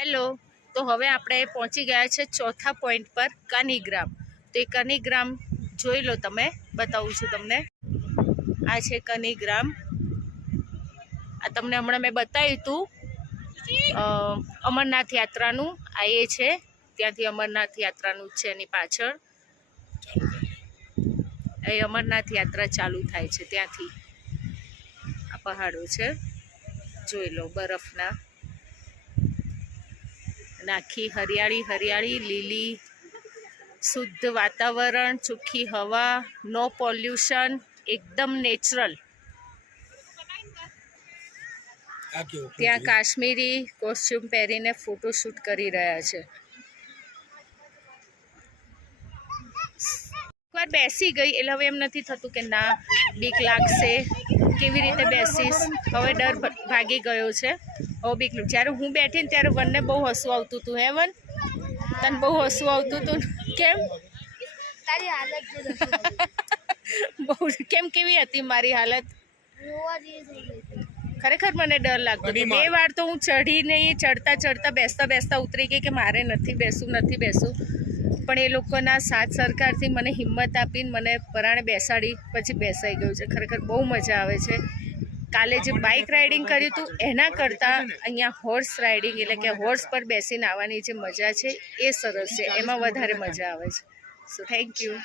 Hello, તો હવે આપણે પહોંચી ગયા છે ચોથા પોઈન્ટ પર, કનીગ્રામ. તો એ કનીગ્રામ જોઈ લો, તમે બતાવું છું તમને. આ છે કનીગ્રામ. આ તમને હમણાં મેં બતાવ્યું હતું અમરનાથ યાત્રાનું. આ એ છે, ત્યાંથી અમરનાથ યાત્રાનું જ છે એની પાછળ. એ અમરનાથ યાત્રા ચાલુ થાય છે ત્યાંથી. આ પહાડો છે, જોઈ લો બરફના. આખી હરિયાળી હરિયાળી, લીલી શુદ્ધ વાતાવરણ, ચોખ્ખી હવા, નો પોલ્યુશન, એકદમ નેચરલ. ત્યાં કાશ્મીરી કોસ્ચ્યુમ પહેરીને ફોટોશૂટ કરી રહ્યા છે. એકવાર બેસી ગઈ એટલે હવે એમ નથી થતું કે ના બીક લાગશે, કેવી રીતે બેસીશ. હવે ડર ભાગી ગયો છે. હવે બીક. જ્યારે હું બેઠી ને ત્યારે વનને બહુ હસવું આવતું હતું. હે વન, તને બહુ હસવું આવતું હતું? કેમ? તારી હાલત બહુ. કેમ, કેવી હતી મારી હાલત? ખરેખર મને ડર લાગતો હતો. 2 વાર તો હું ચઢી નહીં, ચડતા બેસતા ઉતરી ગઈ કે મારે નથી બેસવું. પણ એ લોકોના સાથ સરકારથી મને હિંમત આપીને મને પરાણે બેસાડી, પછી બેસાઈ ગયું છે. ખરેખર બહુ મજા આવે છે. કાલે જે બાઇક રાઇડિંગ કર્યું હતું એના કરતાં અહીંયા હોર્સ રાઇડિંગ, એટલે કે હોર્સ પર બેસીને આવવાની જે મજા છે એ સરસ છે. એમાં વધારે મજા આવે છે. So thank you.